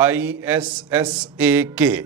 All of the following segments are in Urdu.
ISSAK,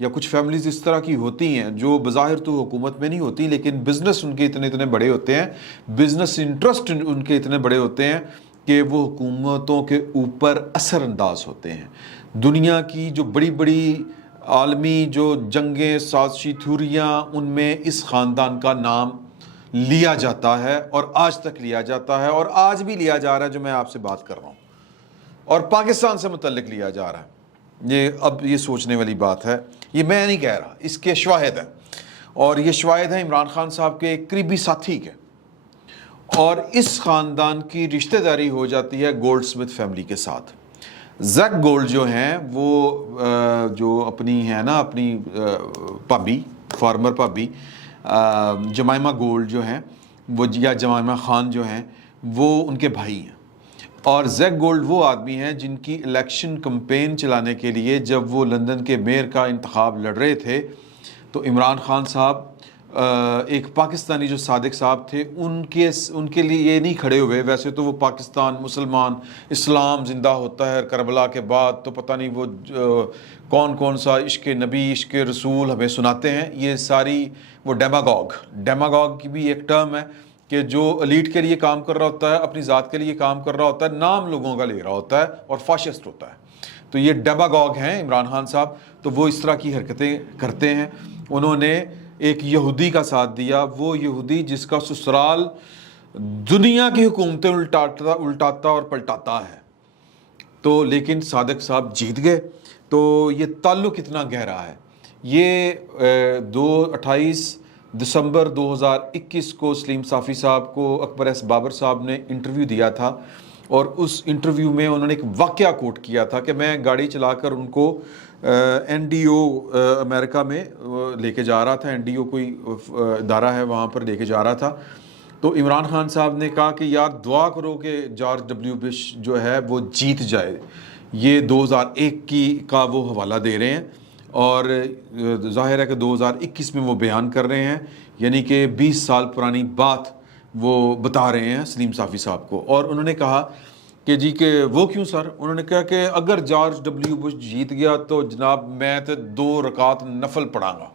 یا کچھ فیملیز اس طرح کی ہوتی ہیں جو بظاہر تو حکومت میں نہیں ہوتی لیکن بزنس ان کے اتنے بڑے ہوتے ہیں, بزنس انٹرسٹ ان کے اتنے بڑے ہوتے ہیں کہ وہ حکومتوں کے اوپر اثر انداز ہوتے ہیں. دنیا کی جو بڑی بڑی عالمی جو جنگیں, سازشی تھیوریاں, ان میں اس خاندان کا نام لیا جاتا ہے اور آج تک لیا جاتا ہے اور آج بھی لیا جا رہا ہے جو میں آپ سے بات کر رہا ہوں, اور پاکستان سے متعلق لیا جا رہا ہے. اب یہ سوچنے والی بات ہے, یہ میں نہیں کہہ رہا, اس کے شواہد ہیں, اور یہ شواہد ہیں عمران خان صاحب کے ایک قریبی ساتھی کے, اور اس خاندان کی رشتہ داری ہو جاتی ہے گولڈ سمتھ فیملی کے ساتھ. زیک گولڈ جو ہیں وہ جو اپنی ہے نا اپنی بھابی, فارمر بھابی جمائمہ گولڈ جو ہیں وہ, یا جمائمہ خان جو ہیں وہ ان کے بھائی ہیں. اور زیک گولڈ وہ آدمی ہیں جن کی الیکشن کمپین چلانے کے لیے جب وہ لندن کے میئر کا انتخاب لڑ رہے تھے تو عمران خان صاحب ایک پاکستانی جو صادق صاحب تھے ان کے لیے یہ نہیں کھڑے ہوئے. ویسے تو وہ پاکستان, مسلمان, اسلام زندہ ہوتا ہے کربلا کے بعد, تو پتہ نہیں وہ کون سا عشق نبی, عشق رسول ہمیں سناتے ہیں. یہ ساری وہ ڈیماگوگ کی بھی ایک ٹرم ہے کہ جو ایلیٹ کے لیے کام کر رہا ہوتا ہے, اپنی ذات کے لیے کام کر رہا ہوتا ہے, نام لوگوں کا لے رہا ہوتا ہے اور فاشسٹ ہوتا ہے. تو یہ ڈیماگوگ ہیں عمران خان صاحب, تو وہ اس طرح کی حرکتیں کرتے ہیں. انہوں نے ایک یہودی کا ساتھ دیا, وہ یہودی جس کا سسرال دنیا کی حکومتیں الٹاتا اور پلٹاتا ہے. تو لیکن صادق صاحب جیت گئے. تو یہ تعلق اتنا گہرا ہے. یہ 28 دسمبر 2021 کو سلیم صافی صاحب کو اکبر ایس بابر صاحب نے انٹرویو دیا تھا, اور اس انٹرویو میں انہوں نے ایک واقعہ کوٹ کیا تھا کہ میں گاڑی چلا کر ان کو NDO امریکہ میں لے کے جا رہا تھا. NDO کوئی ادارہ ہے, وہاں پر لے کے جا رہا تھا. تو عمران خان صاحب نے کہا کہ یار دعا کرو کہ جارج ڈبلیو بش جو ہے وہ جیت جائے. یہ 2001 کا وہ حوالہ دے رہے ہیں, اور ظاہر ہے کہ 2021 میں وہ بیان کر رہے ہیں, یعنی کہ 20 سال پرانی بات وہ بتا رہے ہیں سلیم صافی صاحب کو. اور انہوں نے کہا کہ جی کہ وہ کیوں سر؟ انہوں نے کہا کہ اگر جارج ڈبلیو بش جیت گیا تو جناب میں تو 2 رکعت نفل پڑھاں گا.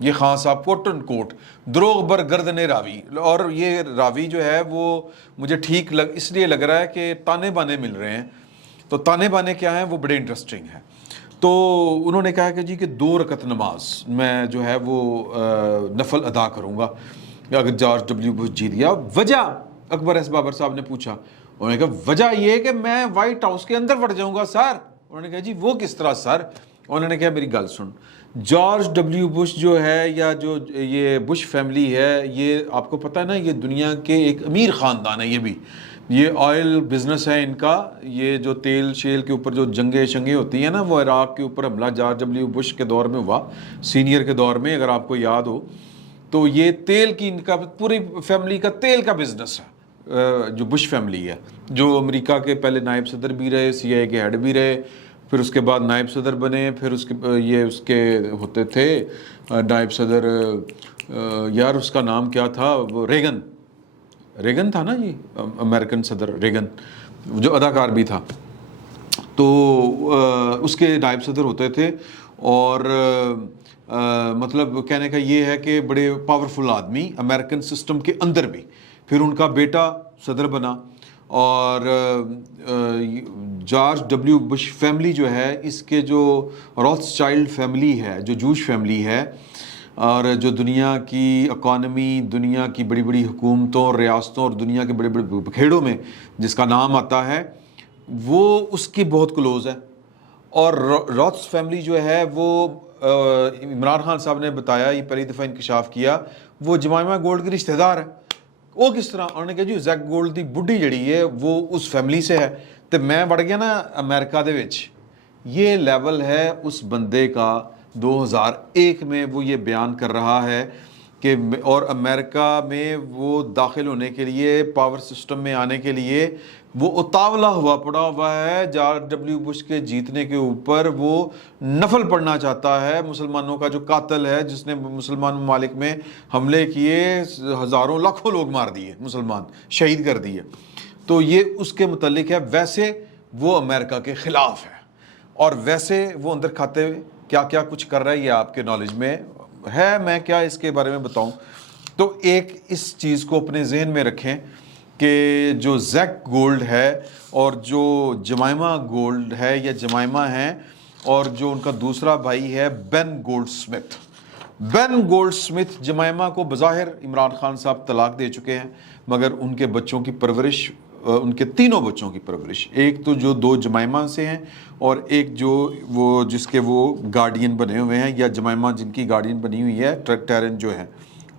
یہ خان صاحب کوٹ اینڈ کوٹ دروغ بر گردن راوی, اور یہ راوی جو ہے وہ مجھے ٹھیک اس لیے لگ رہا ہے کہ تانے بانے مل رہے ہیں. تو تانے بانے کیا ہیں وہ بڑے انٹرسٹنگ ہیں. تو انہوں نے کہا کہ جی کہ 2 رکعت نماز میں جو ہے وہ نفل ادا کروں گا اگر جارج ڈبلیو بش جیت گیا. وجہ اکبر ایس بابر صاحب نے پوچھا. انہوں نے کہا وجہ یہ ہے کہ میں وائٹ ہاؤس کے اندر پڑ جاؤں گا سر. انہوں نے کہا جی وہ کس طرح سر؟ انہوں نے کہا میری گل سن, جارج ڈبلیو بش جو ہے یا جو یہ بش فیملی ہے, یہ آپ کو پتہ ہے نا یہ دنیا کے ایک امیر خاندان ہے. یہ آئل بزنس ہے ان کا. یہ جو تیل شیل کے اوپر جو جنگیں ہوتی ہیں نا, وہ عراق کے اوپر حملہ جارج ڈبلیو بش کے دور میں ہوا, سینئر کے دور میں, اگر آپ کو یاد ہو. تو یہ تیل کی ان کا پوری فیملی کا تیل کا بزنس ہے. جو بش فیملی ہے, جو امریکہ کے پہلے نائب صدر بھی رہے, CIA کے ہیڈ بھی رہے, پھر اس کے بعد نائب صدر بنے, پھر اس کے ہوتے تھے نائب صدر, یار اس کا نام کیا تھا, وہ ریگن تھا نا جی, امریکن صدر ریگن جو اداکار بھی تھا. تو اس کے نائب صدر ہوتے تھے. اور مطلب کہنے کا یہ ہے کہ بڑے پاورفل آدمی امریکن سسٹم کے اندر بھی. پھر ان کا بیٹا صدر بنا, اور جارج ڈبلیو بش فیملی جو ہے, اس کے جو روتھ چائلڈ فیملی ہے, جو جوش فیملی ہے, اور جو دنیا کی اکانومی, دنیا کی بڑی بڑی حکومتوں اور ریاستوں اور دنیا کے بڑے بڑے بکھیڑوں میں جس کا نام آتا ہے, وہ اس کی بہت کلوز ہے. اور روتھ فیملی جو ہے وہ عمران خان صاحب نے بتایا, یہ پہلی دفعہ انکشاف کیا, وہ جمائمہ گولڈ کی رشتہ دار ہے. وہ کس طرح؟ انہوں نے کہا جی زیک گولڈ دی بڈھی جڑی ہے وہ اس فیملی سے ہے. تو میں بڑھ گیا نا امریکہ دے وچ. یہ لیول ہے اس بندے کا. 2001 میں وہ یہ بیان کر رہا ہے کہ, اور امریکہ میں وہ داخل ہونے کے لیے, پاور سسٹم میں آنے کے لیے وہ اتاولا پڑا ہوا ہے جارج ڈبلیو بش کے جیتنے کے اوپر. وہ نفل پڑھنا چاہتا ہے مسلمانوں کا, جو قاتل ہے جس نے مسلمان ممالک میں حملے کیے, ہزاروں لاکھوں لوگ مار دیے, مسلمان شہید کر دیے. تو یہ اس کے متعلق ہے. ویسے وہ امریکہ کے خلاف ہے, اور ویسے وہ اندر کھاتے کیا کیا کچھ کر رہا ہے یہ آپ کے نالج میں ہے, میں کیا اس کے بارے میں بتاؤں. تو ایک اس چیز کو اپنے ذہن میں رکھیں کہ جو زیک گولڈ ہے اور جو جمائما گولڈ ہے یا جمائما ہیں, اور جو ان کا دوسرا بھائی ہے بین گولڈ سمتھ. بین گولڈ سمتھ جمائما کو بظاہر عمران خان صاحب طلاق دے چکے ہیں, مگر ان کے بچوں کی پرورش, ان کے تینوں بچوں کی پرورش, ایک تو جو 2 جمائما سے ہیں اور ایک جو وہ جس کے وہ گارڈین بنے ہوئے ہیں, یا جمائما جن کی گارڈین بنی ہوئی ہے ٹیرن جو ہے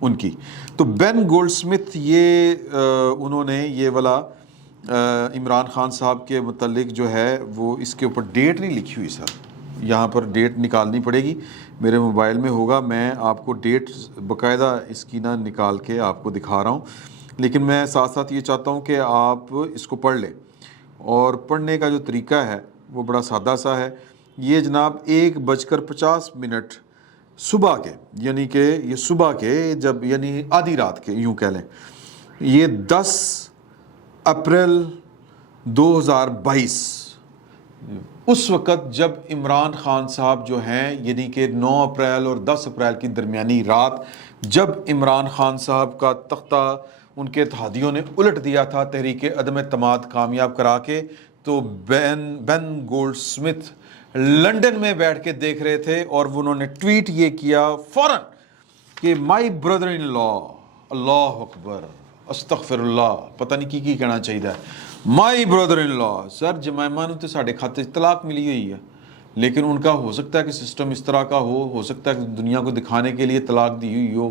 ان کی. تو بین گولڈ سمتھ یہ انہوں نے یہ والا عمران خان صاحب کے متعلق جو ہے وہ اس کے اوپر ڈیٹ نہیں لکھی ہوئی سر, یہاں پر ڈیٹ نکالنی پڑے گی, میرے موبائل میں ہوگا, میں آپ کو ڈیٹ باقاعدہ اس کی نہ نکال کے آپ کو دکھا رہا ہوں. لیکن میں ساتھ ساتھ یہ چاہتا ہوں کہ آپ اس کو پڑھ لیں, اور پڑھنے کا جو طریقہ ہے وہ بڑا سادہ سا ہے. یہ جناب 1:50 صبح کے, یعنی کہ یہ صبح کے جب یعنی آدھی رات کے یوں کہہ لیں, یہ 10 اپریل 2022 اس وقت جب عمران خان صاحب جو ہیں, یعنی کہ 9 اپریل اور 10 اپریل کی درمیانی رات, جب عمران خان صاحب کا تختہ ان کے اتحادیوں نے الٹ دیا تھا تحریک عدم اعتماد کامیاب کرا کے, تو بین گولڈ سمتھ لنڈن میں بیٹھ کے دیکھ رہے تھے, اور انہوں نے ٹویٹ یہ کیا فوراً کہ مائی بردر ان لا, اللہ اکبر استغفر اللہ, پتہ نہیں کی کہنا چاہیے, my brother in law. Sir Jemima نوں تے ساڈے کھاتے طلاق ملی ہوئی ہے, لیکن ان کا ہو سکتا ہے کہ سسٹم اس طرح کا ہو سکتا ہے کہ دنیا کو دکھانے کے لیے طلاق دی ہوئی ہو.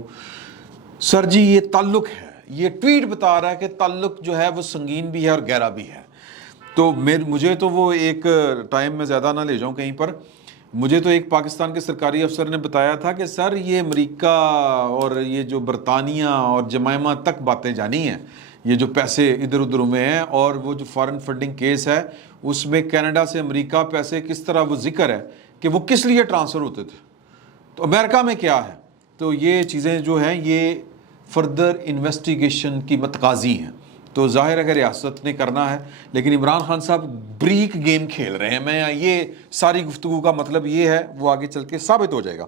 سر جی یہ تعلق ہے, یہ ٹویٹ بتا رہا ہے کہ تعلق جو ہے وہ سنگین بھی ہے اور گہرا بھی ہے. تو مجھے تو وہ ایک ٹائم میں زیادہ نہ لے جاؤں کہیں پر, مجھے تو ایک پاکستان کے سرکاری افسر نے بتایا تھا کہ سر یہ امریکہ اور یہ جو برطانیہ اور جمائما تک باتیں جانی ہیں, یہ جو پیسے ادھر ادھر میں ہیں, اور وہ جو فارن فنڈنگ کیس ہے اس میں کینیڈا سے امریکہ پیسے کس طرح وہ ذکر ہے کہ وہ کس لیے ٹرانسفر ہوتے تھے, تو امریکہ میں کیا ہے. تو یہ چیزیں جو ہیں یہ فردر انویسٹیگیشن کی متقاضی ہیں. تو ظاہر اگر ریاست نے کرنا ہے, لیکن عمران خان صاحب بریک گیم کھیل رہے ہیں. میں یہ ساری گفتگو کا مطلب یہ ہے, وہ آگے چل کے ثابت ہو جائے گا.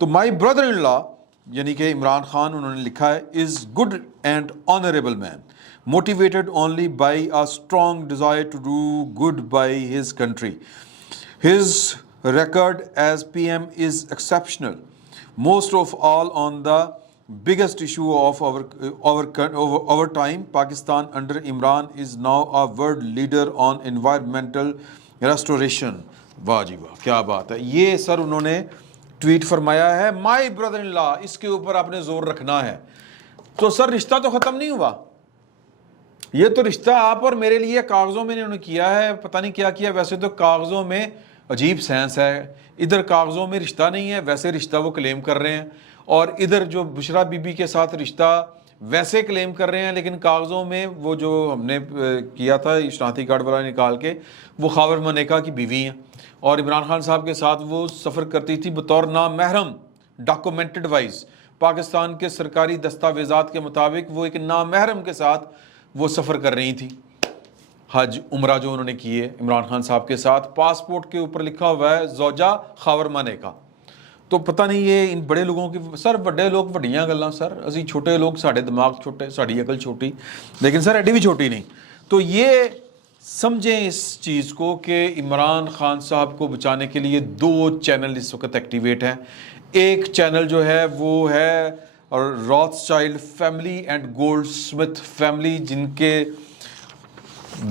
تو مائی بردر ان لا یعنی کہ عمران خان, انہوں نے لکھا ہے is good and honourable man, motivated only by a strong desire to do good by his country. His record as PM is exceptional. Most of all on the biggest issue of our time, Pakistan under Imran is now a world leader on environmental restoration. واہ جی واہ, کیا بات ہے. یہ سر انہوں نے ٹویٹ فرمایا ہے مائی بردر ان لا, اس کے اوپر آپ نے زور رکھنا ہے. تو سر رشتہ تو ختم نہیں ہوا, یہ تو رشتہ آپ اور میرے لیے کاغذوں میں انہوں نے کیا ہے, پتہ نہیں کیا کیا. ویسے تو کاغذوں میں عجیب سینس ہے, ادھر کاغذوں میں رشتہ نہیں ہے, ویسے رشتہ وہ کلیم کر رہے ہیں, اور ادھر جو بشرا بی بی کے ساتھ رشتہ ویسے کلیم کر رہے ہیں, لیکن کاغذوں میں وہ جو ہم نے کیا تھا شناختی کارڈ والا نکال کے, وہ خاور منیکا کی بیوی ہیں, اور عمران خان صاحب کے ساتھ وہ سفر کرتی تھی بطور نامحرم. ڈاکومنٹڈ وائز پاکستان کے سرکاری دستاویزات کے مطابق وہ ایک نامحرم کے ساتھ وہ سفر کر رہی تھی. حج عمرہ جو انہوں نے کیے عمران خان صاحب کے ساتھ, پاسپورٹ کے اوپر لکھا ہوا ہے زوجہ خاور منیکا. تو پتہ نہیں یہ ان بڑے لوگوں کی, سر بڑے لوگ وڈیاں گلاں سر, اسی چھوٹے لوگ ساڈے دماغ چھوٹے, ساڈی عقل چھوٹی, لیکن سر ایڈی بھی چھوٹی نہیں. تو یہ سمجھیں اس چیز کو کہ عمران خان صاحب کو بچانے کے لیے 2 چینل اس وقت ایکٹیویٹ ہیں. ایک چینل جو ہے وہ ہے Rothschild family and Goldsmith family, جن کے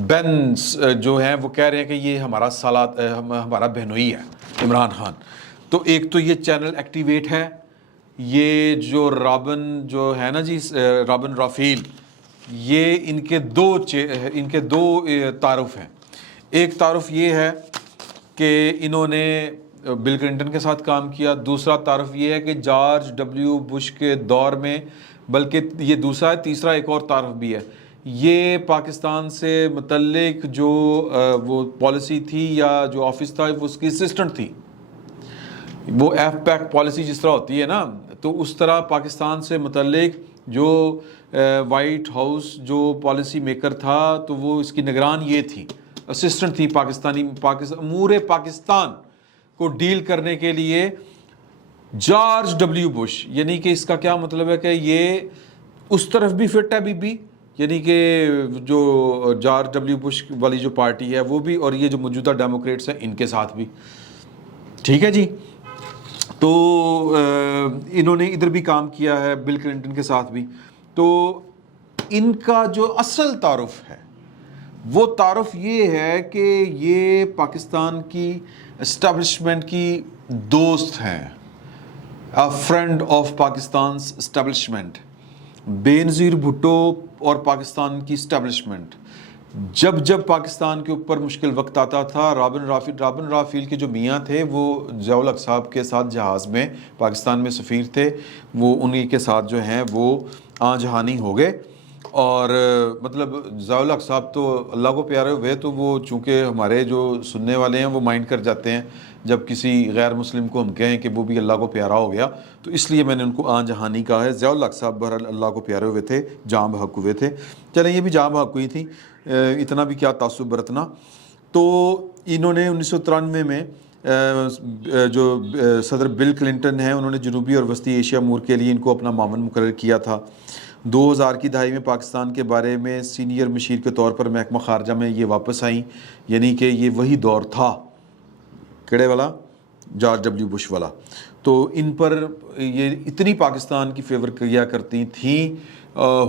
بینس جو ہیں وہ کہہ رہے ہیں کہ یہ ہمارا سالات ہمارا بہنوئی ہے عمران خان. تو ایک تو یہ چینل ایکٹیویٹ ہے. یہ جو رابن جو ہے نا جی, رابن رافیل, یہ ان کے دو تعارف ہیں. ایک تعارف یہ ہے کہ انہوں نے بل کلنٹن کے ساتھ کام کیا, دوسرا تعارف یہ ہے کہ جارج ڈبلیو بش کے دور میں, بلکہ یہ دوسرا ہے, تیسرا ایک اور تعارف بھی ہے, یہ پاکستان سے متعلق جو وہ پالیسی تھی یا جو آفس تھا وہ اس کی اسسٹنٹ تھی. وہ ایف پیک پالیسی جس طرح ہوتی ہے نا, تو اس طرح پاکستان سے متعلق جو وائٹ ہاؤس جو پالیسی میکر تھا, تو وہ اس کی نگران یہ تھی, اسسٹنٹ تھی, امور پاکستان کو ڈیل کرنے کے لیے جارج ڈبلیو بش، یعنی کہ اس کا کیا مطلب ہے کہ یہ اس طرف بھی فٹ ہے بی یعنی کہ جو جارج ڈبلیو بش والی جو پارٹی ہے وہ بھی، اور یہ جو موجودہ ڈیموکریٹس ہیں ان کے ساتھ بھی، ٹھیک ہے جی۔ تو انہوں نے ادھر بھی کام کیا ہے بل کلنٹن کے ساتھ بھی۔ تو ان کا جو اصل تعارف ہے وہ تعارف یہ ہے کہ یہ پاکستان کی اسٹیبلشمنٹ کی دوست ہیں، friend of Pakistan's establishment. Benazir Bhutto اور پاکستان کی اسٹیبلشمنٹ جب پاکستان کے اوپر مشکل وقت آتا تھا، رابن رافیل کے جو میاں تھے وہ ضیاء الحق صاحب کے ساتھ جہاز میں پاکستان میں سفیر تھے، وہ انہی کے ساتھ جو ہیں وہ آن جہانی ہو گئے۔ اور مطلب ضیاء الحق صاحب تو اللہ کو پیارے ہوئے، تو وہ چونکہ ہمارے جو سننے والے ہیں وہ مائنڈ کر جاتے ہیں جب کسی غیر مسلم کو ہم کہیں کہ وہ بھی اللہ کو پیارا ہو گیا، تو اس لیے میں نے ان کو آن جہانی کہا ہے۔ ضیاء الحق صاحب بہرحال اللہ کو پیارے ہوئے تھے، جاں بحق ہوئے تھے، چلیں یہ بھی جاں بحق ہوئی تھی، اتنا بھی کیا تعصب برتنا۔ تو انہوں نے 1993 میں جو صدر بل کلنٹن ہیں انہوں نے جنوبی اور وسطی ایشیا امور کے لیے ان کو اپنا معاون مقرر کیا تھا۔ 2000 کی دہائی میں پاکستان کے بارے میں سینئر مشیر کے طور پر محکمہ خارجہ میں یہ واپس آئیں، یعنی کہ یہ وہی دور تھا کڑے والا، جارج ڈبلیو بش والا۔ تو ان پر یہ اتنی پاکستان کی فیور کیا کرتی تھیں،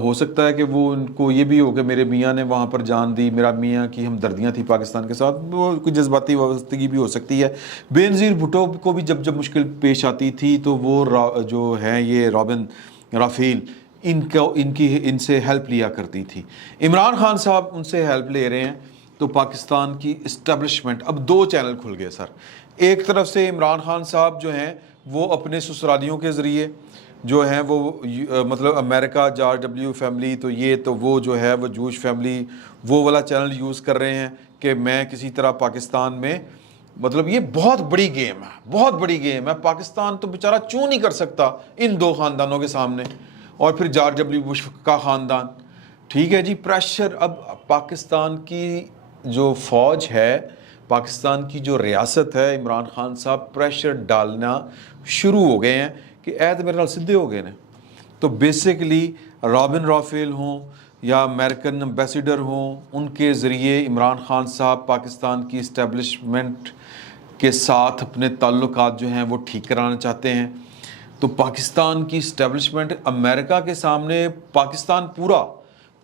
ہو سکتا ہے کہ وہ ان کو یہ بھی ہو کہ میرے میاں نے وہاں پر جان دی، میرا میاں کی ہمدردیاں تھیں پاکستان کے ساتھ، وہ کوئی جذباتی وابستگی بھی ہو سکتی ہے۔ بینظیر بھٹو کو بھی جب مشکل پیش آتی تھی تو وہ جو ہیں یہ رابن رافیل ان سے ہیلپ لیا کرتی تھی۔ عمران خان صاحب ان سے ہیلپ لے رہے ہیں، تو پاکستان کی اسٹیبلشمنٹ، اب دو چینل کھل گئے سر۔ ایک طرف سے عمران خان صاحب جو ہیں وہ اپنے سسرالیوں کے ذریعے جو ہیں وہ مطلب امریکہ جارج ڈبلیو فیملی، تو یہ تو وہ جو ہے وہ جوش فیملی وہ والا چینل یوز کر رہے ہیں کہ میں کسی طرح پاکستان میں، مطلب یہ بہت بڑی گیم ہے، بہت بڑی گیم ہے، پاکستان تو بیچارہ چوں نہیں کر سکتا ان دو خاندانوں کے سامنے، اور پھر جارج ڈبلیو بش کا خاندان، ٹھیک ہے جی۔ پریشر اب پاکستان کی جو فوج ہے، پاکستان کی جو ریاست ہے، عمران خان صاحب پریشر ڈالنا شروع ہو گئے ہیں کہ عید میرے نال سدھے ہو گئے ہیں۔ تو بیسیکلی رابن رافیل ہوں یا امریکن امبیسیڈر ہوں، ان کے ذریعے عمران خان صاحب پاکستان کی اسٹیبلشمنٹ کے ساتھ اپنے تعلقات جو ہیں وہ ٹھیک کرانا چاہتے ہیں۔ تو پاکستان کی اسٹیبلشمنٹ امریکہ کے سامنے، پاکستان پورا،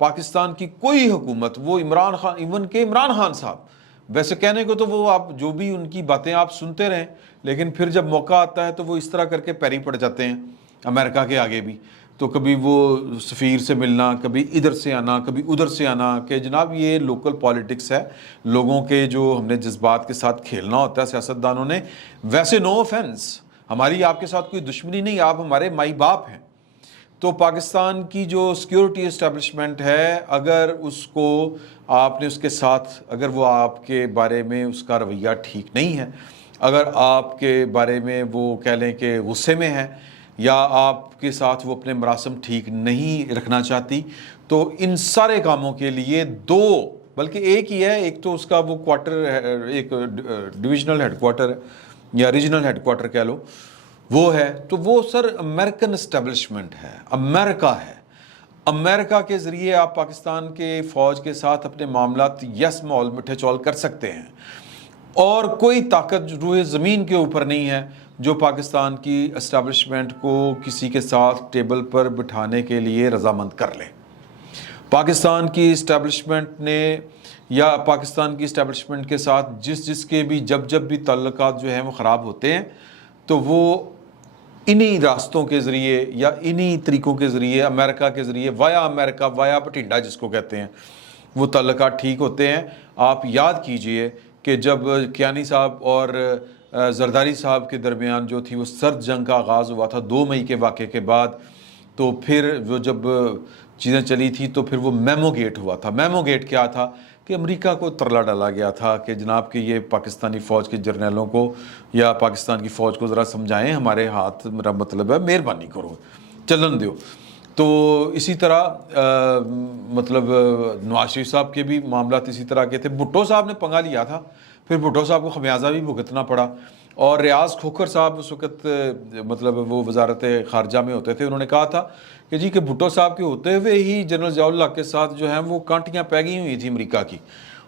پاکستان کی کوئی حکومت، وہ عمران خان، ایون کہ عمران خان صاحب، ویسے کہنے کو تو وہ آپ جو بھی ان کی باتیں آپ سنتے رہیں، لیکن پھر جب موقع آتا ہے تو وہ اس طرح کر کے پیری پڑ جاتے ہیں امریکہ کے آگے بھی۔ تو کبھی وہ سفیر سے ملنا، کبھی ادھر سے آنا، کبھی ادھر سے آنا، کہ جناب یہ لوکل پالیٹکس ہے، لوگوں کے جو ہم نے جذبات کے ساتھ کھیلنا ہوتا ہے سیاستدانوں نے۔ ویسے نو آفینس، ہماری آپ کے ساتھ کوئی دشمنی نہیں، آپ ہمارے مائی باپ ہیں۔ تو پاکستان کی جو سیکیورٹی اسٹیبلشمنٹ ہے، اگر اس کو آپ نے اس کے ساتھ، اگر وہ آپ کے بارے میں اس کا رویہ ٹھیک نہیں ہے، اگر آپ کے بارے میں وہ کہہ لیں کہ غصے میں ہے، یا آپ کے ساتھ وہ اپنے مراسم ٹھیک نہیں رکھنا چاہتی، تو ان سارے کاموں کے لیے دو، بلکہ ایک ہی ہے، ایک تو اس کا وہ کوارٹر، ایک ڈویژنل ہیڈ کوارٹر یا ریجنل ہیڈ کوارٹر کہہ لو، وہ ہے، تو وہ سر امریکن اسٹیبلشمنٹ ہے، امریکہ ہے۔ امریکہ کے ذریعے آپ پاکستان کے فوج کے ساتھ اپنے معاملات یس مول میٹھے چول کر سکتے ہیں، اور کوئی طاقت روئے زمین کے اوپر نہیں ہے جو پاکستان کی اسٹیبلشمنٹ کو کسی کے ساتھ ٹیبل پر بٹھانے کے لیے رضامند کر لے۔ پاکستان کی اسٹیبلشمنٹ نے، یا پاکستان کی اسٹیبلشمنٹ کے ساتھ جس کے بھی جب بھی تعلقات جو ہیں وہ خراب ہوتے ہیں، تو وہ انہی راستوں کے ذریعے یا انہی طریقوں کے ذریعے، امریکہ کے ذریعے، وایا امریکہ، وایا بٹھنڈا جس کو کہتے ہیں، وہ تعلقات ٹھیک ہوتے ہیں۔ آپ یاد کیجئے کہ جب کیانی صاحب اور زرداری صاحب کے درمیان جو تھی وہ سرد جنگ کا آغاز ہوا تھا 2 مئی کے واقعے کے بعد، تو پھر وہ جب چیزیں چلی تھی تو پھر وہ میمو گیٹ ہوا تھا۔ میمو گیٹ کیا تھا کہ امریکہ کو ترلا ڈالا گیا تھا کہ جناب کہ یہ پاکستانی فوج کے جرنیلوں کو یا پاکستان کی فوج کو ذرا سمجھائیں، ہمارے ہاتھ، میرا مطلب ہے مہربانی کرو، چلن دیو۔ تو اسی طرح مطلب نواز شریف صاحب کے بھی معاملات اسی طرح کے تھے۔ بھٹو صاحب نے پنگا لیا تھا، پھر بھٹو صاحب کو خمیازہ بھی بھگتنا پڑا، اور ریاض کھوکھر صاحب اس وقت مطلب وہ وزارت خارجہ میں ہوتے تھے، انہوں نے کہا تھا کہ جی کہ بھٹو صاحب کے ہوتے ہوئے ہی جنرل ضیاء الحق کے ساتھ جو ہیں وہ کانٹیاں پہ گئی ہوئی تھی امریکہ کی،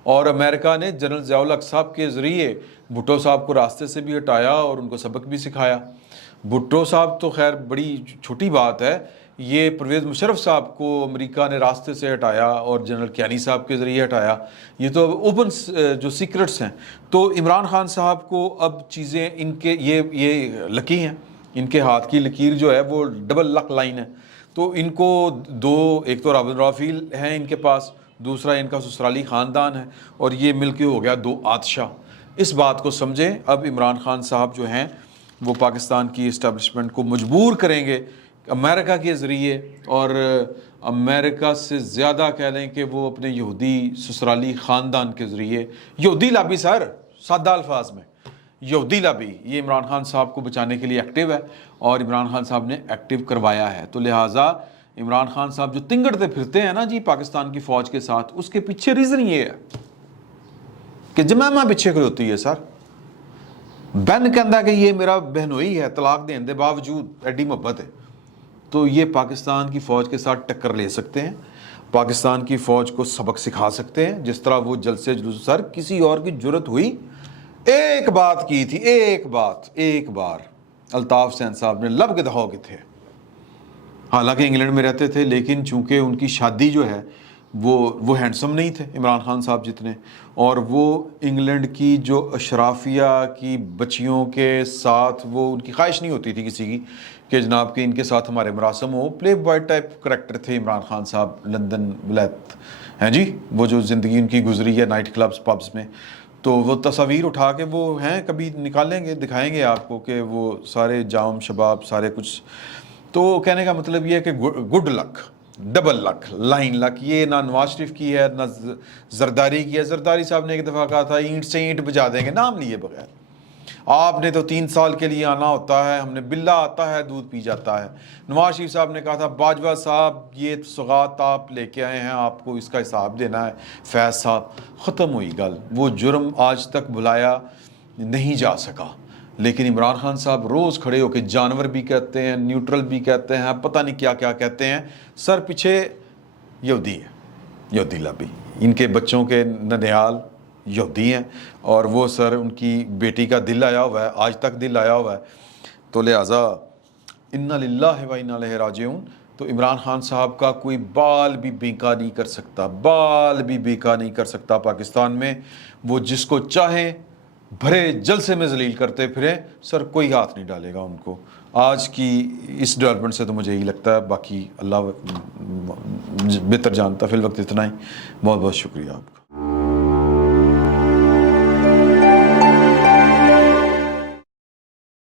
اور امریکہ نے جنرل ضیاء الحق صاحب کے ذریعے بھٹو صاحب کو راستے سے بھی ہٹایا اور ان کو سبق بھی سکھایا۔ بھٹو صاحب تو خیر بڑی چھوٹی بات ہے، یہ پرویز مشرف صاحب کو امریکہ نے راستے سے ہٹایا اور جنرل کیانی صاحب کے ذریعے ہٹایا، یہ تو اوپن جو سیکرٹس ہیں۔ تو عمران خان صاحب کو اب چیزیں ان کے یہ لکی ہیں، ان کے ہاتھ کی لکیر جو ہے وہ ڈبل لک لائن ہے، تو ان کو دو، ایک تو رابن رافیل ہیں ان کے پاس، دوسرا ان کا سسرالی خاندان ہے، اور یہ مل کے ہو گیا دو آتشاہ۔ اس بات کو سمجھیں، اب عمران خان صاحب جو ہیں وہ پاکستان کی اسٹیبلشمنٹ کو مجبور کریں گے امریکہ کے ذریعے، اور امریکہ سے زیادہ کہہ لیں کہ وہ اپنے یہودی سسرالی خاندان کے ذریعے، یہودی لابی سر، سادہ الفاظ میں یہودی لابی، یہ عمران خان صاحب کو بچانے کے لیے ایکٹیو ہے، اور عمران خان صاحب نے ایکٹیو کروایا ہے۔ تو لہٰذا عمران خان صاحب جو تنگڑتے پھرتے ہیں نا جی پاکستان کی فوج کے ساتھ، اس کے پیچھے ریزن یہ ہے کہ جمعہ پیچھے کھلوتی ہے سر، بہن کہندا کہ یہ میرا بہنوئی ہے، طلاق دین دے باوجود ایڈی محبت ہے، تو یہ پاکستان کی فوج کے ساتھ ٹکر لے سکتے ہیں، پاکستان کی فوج کو سبق سکھا سکتے ہیں، جس طرح وہ جلسے جلوس سر کسی اور کی جرت ہوئی، ایک بات کی تھی، ایک بار الطاف حسین صاحب نے لب کے دہاؤ کے تھے، حالانکہ انگلینڈ میں رہتے تھے، لیکن چونکہ ان کی شادی جو ہے وہ ہینڈسم نہیں تھے عمران خان صاحب جتنے، اور وہ انگلینڈ کی جو اشرافیہ کی بچیوں کے ساتھ وہ ان کی خواہش نہیں ہوتی تھی کسی کی کہ جناب کہ ان کے ساتھ ہمارے مراسم ہو، پلے بوائے ٹائپ کریکٹر تھے عمران خان صاحب، لندن ولایت ہیں جی، وہ جو زندگی ان کی گزری ہے نائٹ کلبز پبز میں، تو وہ تصاویر اٹھا کے وہ ہیں، کبھی نکالیں گے دکھائیں گے آپ کو کہ وہ سارے جام شباب سارے کچھ۔ تو کہنے کا مطلب یہ ہے کہ گڈ لک، ڈبل لک، لائن لک، یہ نہ نواز شریف کی ہے نہ زرداری کی ہے۔ زرداری صاحب نے ایک دفعہ کہا تھا اینٹ سے اینٹ بجا دیں گے نام لیے بغیر، آپ نے تو 3 سال کے لیے آنا ہوتا ہے، ہم نے بلا آتا ہے دودھ پی جاتا ہے۔ نواز شریف صاحب نے کہا تھا باجوہ صاحب یہ سوغات آپ لے کے آئے ہیں، آپ کو اس کا حساب دینا ہے۔ فیض صاحب، ختم ہوئی گل، وہ جرم آج تک بھلایا نہیں جا سکا، لیکن عمران خان صاحب روز کھڑے ہو کے جانور بھی کہتے ہیں، نیوٹرل بھی کہتے ہیں، پتہ نہیں کیا کیا کہتے ہیں، سر پیچھے یہودی ہے، یہودی لابی، ان کے بچوں کے ننیال یہودی ہیں، اور وہ سر ان کی بیٹی کا دل آیا ہوا ہے، آج تک دل آیا ہوا ہے۔ تو لہٰذا انا للہ و انا الیہ راجعون، تو عمران خان صاحب کا کوئی بال بھی بیکا نہیں کر سکتا، بال بھی بیکا نہیں کر سکتا پاکستان میں، وہ جس کو چاہیں بھرے جلسے میں ذلیل کرتے پھریں، سر کوئی ہاتھ نہیں ڈالے گا ان کو۔ آج کی اس ڈیولپمنٹ سے تو مجھے یہی لگتا ہے، باقی اللہ بہتر جانتا، فی الوقت اتنا ہی، بہت بہت شکریہ آپ کا۔